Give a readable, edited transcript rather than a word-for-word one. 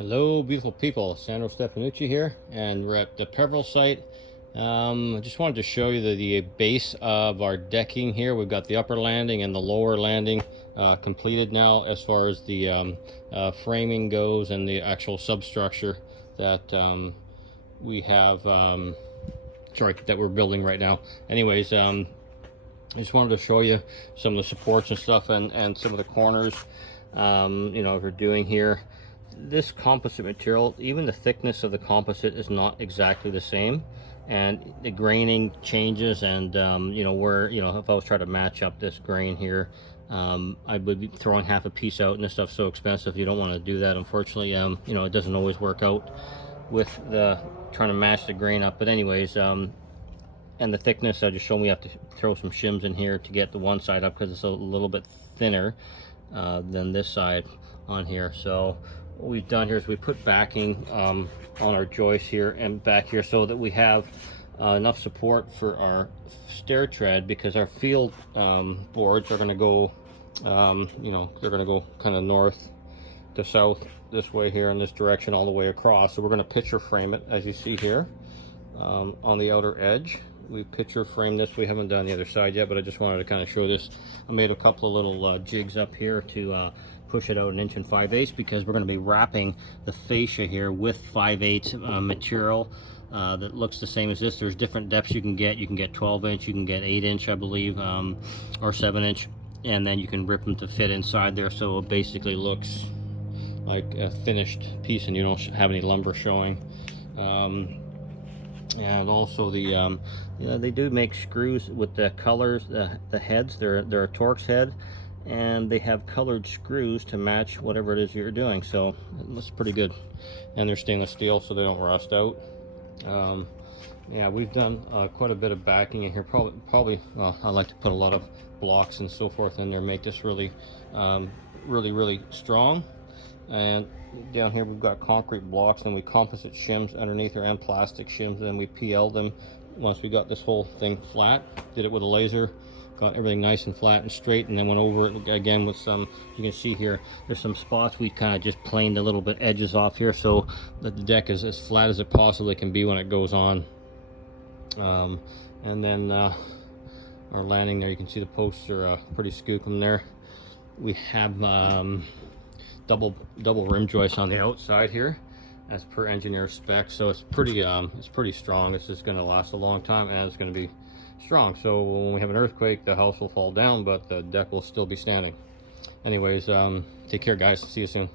Hello, beautiful people. Sandro here, and we're at the Peveril site. I just wanted to show you the base of our decking here. We've got the upper landing and the lower landing completed now as far as the framing goes, and the actual substructure that we have, that we're building right now. Anyways, I just wanted to show you some of the supports and stuff, and some of the corners, we're doing here. This composite material, even the thickness of the composite is not exactly the same, and the graining changes, and if I was trying to match up this grain here, I would be throwing half a piece out, and this stuff's so expensive you don't want to do that, unfortunately. It doesn't always work out with the trying to match the grain up, but anyways, and the thickness, I just showed me you have to throw some shims in here to get the one side up, because it's a little bit thinner than this side on here. So what we've done here is we put backing on our joist here and back here, so that we have enough support for our stair tread, because our field boards are going to go, they're going to go kind of north to south this way here in this direction all the way across. So we're going to picture frame it, as you see here, on the outer edge. We picture frame this. We haven't done the other side yet, but I just wanted to kind of show this. I made a couple of little jigs up here to push it out 1 5/8 inches, because we're going to be wrapping the fascia here with 5/8 material that looks the same as this. There's different depths you can get. You can get 12-inch, you can get 8-inch, I believe, or 7-inch, and then you can rip them to fit inside there, so it basically looks like a finished piece and you don't have any lumber showing. And also they do make screws with the colors, the heads. They're a Torx head, and they have colored screws to match whatever it is you're doing, so it looks pretty good. And they're stainless steel, so they don't rust out. Yeah, we've done quite a bit of backing in here. Probably well, I like to put a lot of blocks and so forth in there, make this really really strong. And down here we've got concrete blocks, and we composite shims underneath there, and plastic shims, and we PL them once we got this whole thing flat. Did it with a laser, got everything nice and flat and straight, and then went over it again with some, you can see here, there's some spots we kind of just planed a little bit edges off here, so that the deck is as flat as it possibly can be when it goes on. And then our landing there, you can see the posts are pretty skookum there. We have double rim joists on the outside here, as per engineer spec, so it's pretty strong. This is going to last a long time, and it's going to be strong, so when we have an earthquake, the house will fall down, but the deck will still be standing. Anyways, take care guys, see you soon.